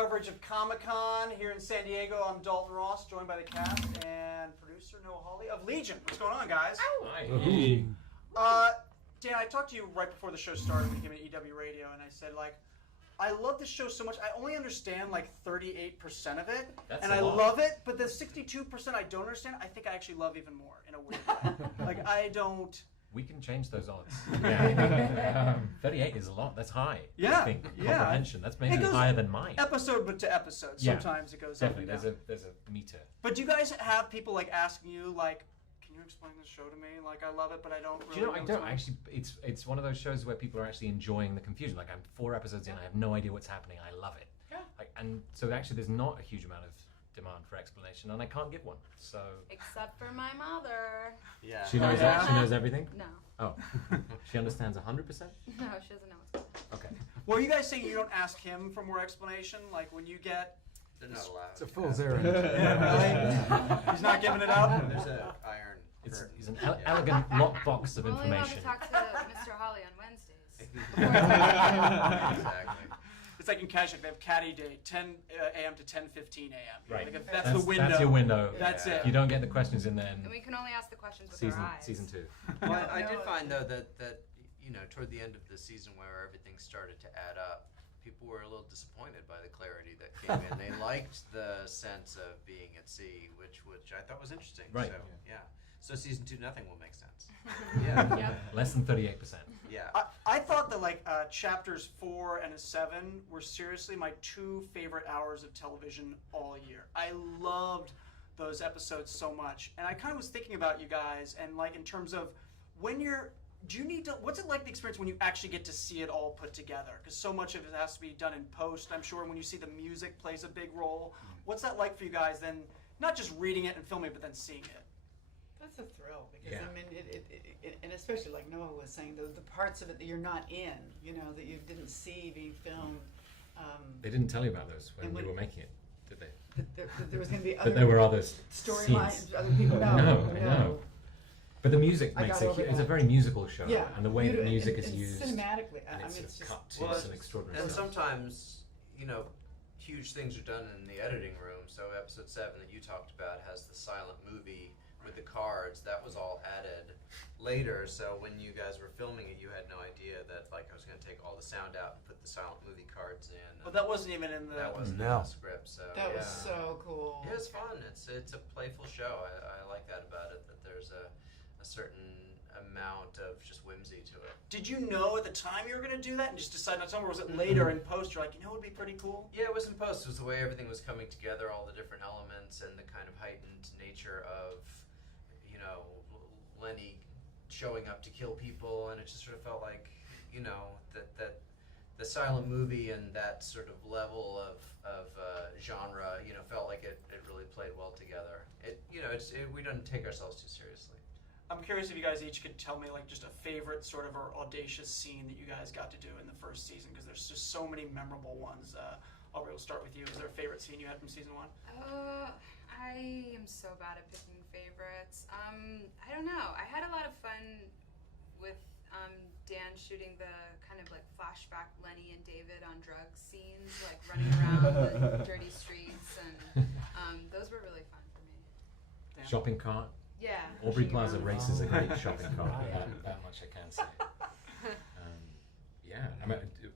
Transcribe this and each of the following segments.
coverage of Comic-Con here in San Diego. I'm Dalton Ross, joined by the cast and producer Noah Hawley of Legion. What's going on, guys? Dan, I talked to you right before the show started when you came to EW Radio, and I said, like, I love this show so much. I only understand like 38% of it, and I love it. But the 62% I don't understand, I think I actually love even more in a weird way. Like I don't. We can change those odds. Yeah. 38 is a lot. That's high. Yeah. I think comprehension. That's maybe higher than mine. Episode, but to episode. Sometimes it goes definitely. Up and down. There's a meter. But do you guys have people like asking you like, can you explain this show to me? Like I love it, but I don't really. Do you know? I don't actually. It's one of those shows where people are actually enjoying the confusion. Like I'm 4 episodes in, I have no idea what's happening. I love it. Yeah. And so actually, there's not a huge amount of demand for explanation, and I can't give one. So. Except for my mother. Yeah. She knows. She knows everything. No. Oh. She understands 100%. No, she doesn't know what's going on. Okay. Well, are you guys saying you don't ask him for more explanation? Like when you get. They're not allowed. It's a fool's errand. Yeah, really? He's not giving it up? There's an iron curtain. It's an elegant lockbox of I'm only allowed to information. talk to Mr. Hawley on Wednesdays. Exactly. It's like in Kashuk, they have caddy day, 10 a.m. to 10:15 a.m. Right. Like if that's the window. That's your window. That's it. You don't get the questions in then. And we can only ask the questions with our eyes. Season 2. Well, I did find though that you know toward the end of the season where everything started to add up, people were a little disappointed by the clarity that came in. They liked the sense of being at sea, which I thought was interesting. Right. So, yeah. So season 2, nothing will make sense. Yeah. Yep. Less than 38%. Yeah. I thought that like chapters 4 and 7 were seriously my 2 favorite hours of television all year. I loved those episodes so much, and I kind of was thinking about you guys and like in terms of when you're. Do you need to? What's it like the experience when you actually get to see it all put together? Because so much of it has to be done in post. I'm sure when you see the music plays a big role. What's that like for you guys? Then not just reading it and filming it, but then seeing it. That's a thrill because I mean, it and especially like Noah was saying, the parts of it that you're not in, you know, that you didn't see being filmed. They didn't tell you about those when And you were making it, did they? That there was going to be But there were other storylines, other people. No, I know. But the music I makes got over it's a that. very musical show, Yeah, and the way the music and is used, cinematically. and I it's mean, it's just cut to some extraordinary And stuff. sometimes, you know, huge things are done in the editing room. So episode 7 that you talked about has the silent movie with the cards. That was all added later. So when you guys were filming it, you had no idea that like I was going to take all the sound out and put the silent movie cards in. But that wasn't even in the. That wasn't in the script. So that was so cool. It was fun. It's a playful show. I like that about it. That there's a certain amount of just whimsy to it. Did you know at the time you were going to do that and just decide not to? Or was it later in post? You're like, you know, it would be pretty cool. Yeah, it was in post. It was the way everything was coming together, all the different elements, and the kind of heightened nature of, you know, Lenny showing up to kill people, and it just sort of felt like, you know, that the silent movie and that sort of level of genre, you know, felt like it really played well together. We didn't take ourselves too seriously. I'm curious if you guys each could tell me like just a favorite sort of or audacious scene that you guys got to do in the first season, because there's just so many memorable ones. Aubrey, we'll start with you. Is there a favorite scene you had from season 1? I am so bad at picking favorites. I don't know. I had a lot of fun with Dan shooting the kind of like flashback Lenny and David on drugs scenes, like running around the dirty streets, and those were really fun for me. Dan? Shopping cart. Yeah. Aubrey pushing Plaza around. Race is a great shopping cart. That much I can say. Yeah, another your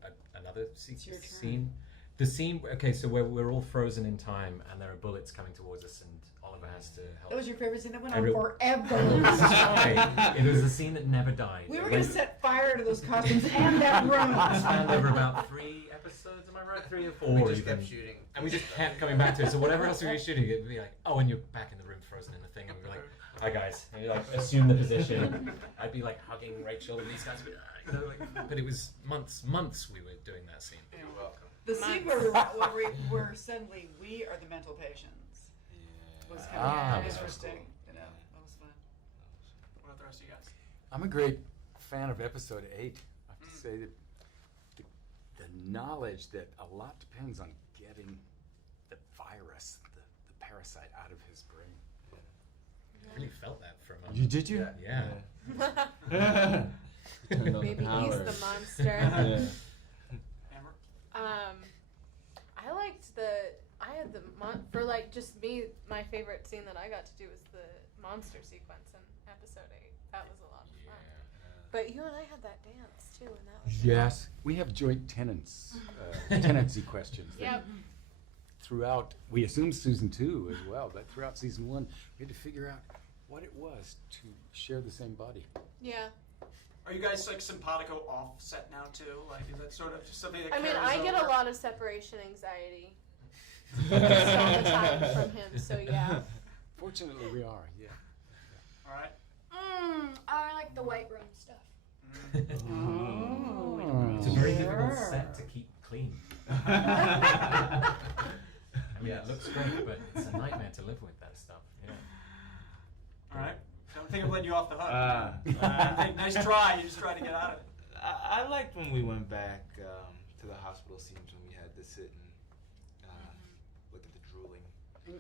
turn. scene. The scene, okay, so where we're all frozen in time and there are bullets coming towards us and Oliver has to help. That was your favorite scene. That went on Every- forever. Right. It was the scene that never died. We were going to set fire to those costumes and that room. It spanned over about 3 episodes, am I right? 3 or 4 We just even. kept shooting. And we just kept coming back to it. So whatever else we were shooting, it'd be like, oh, and you're back in the room frozen in the thing. And we're like, hi guys. And you like assume the position. I'd be like hugging Rachel and these guys would be, you know, like, but it was months we were doing that scene. You're welcome. The scene where suddenly we are the mental patients was kind Ah, of that was interesting. cool. You know, that was fun. What about the rest of you guys? I'm a great fan of episode 8. I have to say that the knowledge that a lot depends on getting the virus, the parasite out of his brain. I really felt that for a moment. You did you? Yeah. Maybe he's the monster. Amber? I liked the like just me, my favorite scene that I got to do was the monster sequence in episode 8. That was a lot of fun. But you and I had that dance too, and that was Yes, we have joint tenancy questions. that Yep. Throughout, we assumed season 2 as well, but throughout season 1, we had to figure out what it was to share the same body. Yeah. Are you guys like simpatico offset now too? Like, is that sort of something that I mean, carries I get a over? lot of separation anxiety just all the time from him, so yeah. Fortunately, we are, yeah. All right. I like the white room stuff. It's a very difficult set to keep clean. I mean, it looks great, but it's a nightmare to live with that stuff. Yeah. All right. Don't think I'm letting you off the hook. I think, nice try. You just tried to get out of it. I liked when we went back to the hospital scenes when we had to sit and look at the drooling.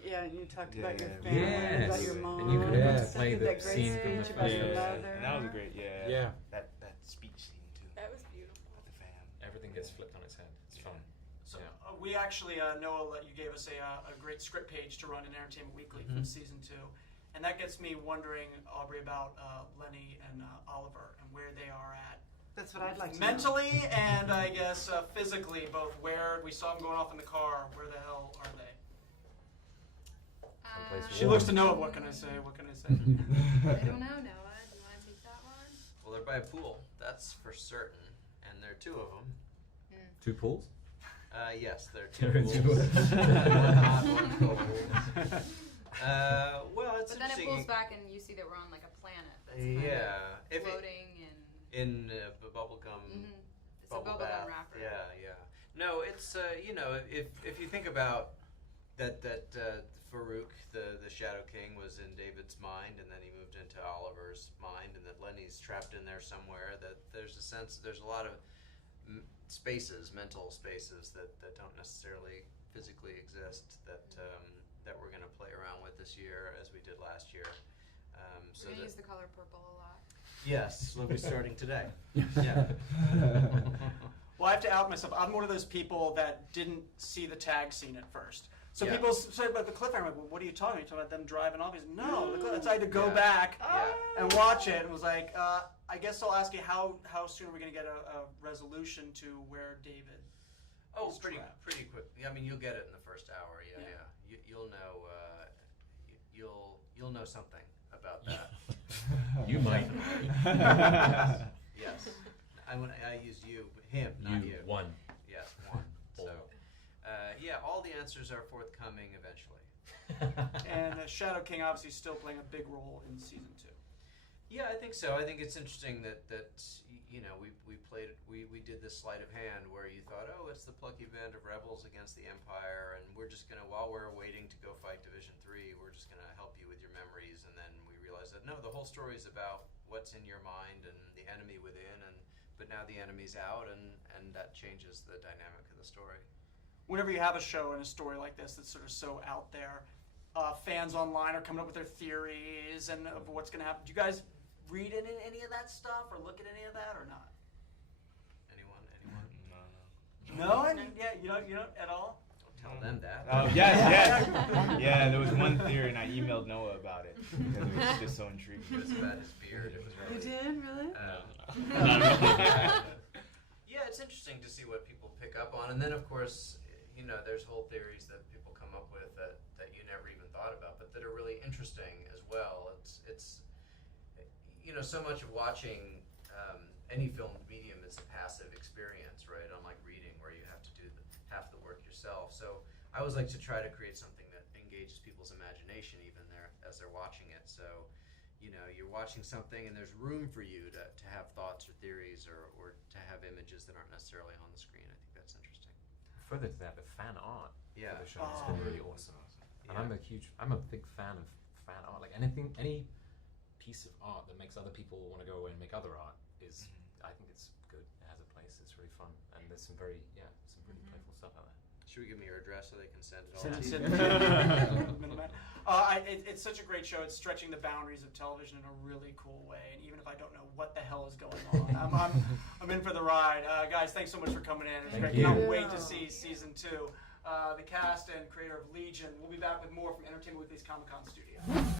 Yeah, and you talked about your Yeah. family, about Yes. your mom. And you could Yes. play Did the that great scene from the speech about first your episode. mother. And that was a great, yeah. Yeah. That speech scene too. That was beautiful. With the fam. Everything gets flipped on its head. It's fun. So Yeah. we actually, Noah, you gave us a great script page to run in Entertainment Weekly from Mhm. season 2. And that gets me wondering, Aubrey, about Lenny and Oliver and where they are at. That's what I'd like to know. Mentally and I guess physically, both where we saw them going off in the car, where the hell are they? Someplace She looks to Noah, what can I say? What can I say? I don't know, Noah. Do you want to take that one? Well, they're by a pool, that's for certain, and there are 2 of them. 2 pools? Yes, there are There 2 are pools. 2. One hot, one cold. Well, it's But then it interesting. pulls back and you see that we're on like a planet that's kind Yeah, of if it, floating and in bubblegum. it's a Bubble bubblegum bath. wrapper. Yeah. No, it's if you think about that Farouk, the Shadow King, was in David's mind, and then he moved into Oliver's mind, and that Lenny's trapped in there somewhere. That there's a lot of mental spaces that don't necessarily physically exist that we're going to play around with this year as we did last year. We're going to use the color purple a lot. Yes, we'll be starting today. Yeah. Well, I have to out myself. I'm one of those people that didn't see the tag scene at first. So Yeah. people said about the cliffhanger. I'm like, well, what are you talking about? You talking about them driving off? He's no. So I had to go Yeah. back Yeah. and watch it, and was like, I guess I'll ask you how soon are we going to get a resolution to where David? Oh, is pretty trapped? quick. I mean, you'll get it in the first hour. Yeah. You'll know. You'll know something about that. You might. Yes. I used him, not you. One. Yes, one. So, All. all the answers are forthcoming eventually. And Shadow King obviously still playing a big role in season 2. Yeah, I think so. I think it's interesting that we did this sleight of hand where you thought, oh, it's the plucky band of rebels against the Empire, and we're just gonna, while we're waiting to go fight Division 3, we're just gonna help you with your memories, and then we realized that no, the whole story is about what's in your mind and the enemy within, but now the enemy's out, and that changes the dynamic of the story. Whenever you have a show and a story like this that's sort of so out there, fans online are coming up with their theories and of what's going to happen. Do you guys read any of that stuff or look at any of that or not? Anyone? No, you don't at all. Don't tell them that. Oh yes. Yeah, there was one theory, and I emailed Noah about it because it was just so intriguing. It was about his beard. It was You really. did, really? Yeah, it's interesting to see what people pick up on, and then of course, there's whole theories that people come up with that you never even thought about, but that are really interesting as well. It's so much of watching any filmed medium is a passive experience, right? Unlike reading, where you have to do half the work yourself. So I always like to try to create something that engages people's imagination, even as they're watching it. So you're watching something and there's room for you to have thoughts or theories or to have images that aren't necessarily on the screen. I think that's interesting. Further to that, the fan art Yeah. for the show has been really awesome. And Yeah. I'm a big fan of fan art. Like any piece of art that makes other people want to go away and make other art is, I think it's good. It has a place. It's really fun. And there's some really playful stuff out there. Should we give me your address so they can send it all Send to it you? to Middleman. It's such a great show. It's stretching the boundaries of television in a really cool way. And even if I don't know what the hell is going on, I'm in for the ride. Guys, thanks so much for coming in. It was Thank great. you. Can't wait to see season 2. the cast and creator of Legion. We'll be back with more from Entertainment Weekly's Comic-Con studio.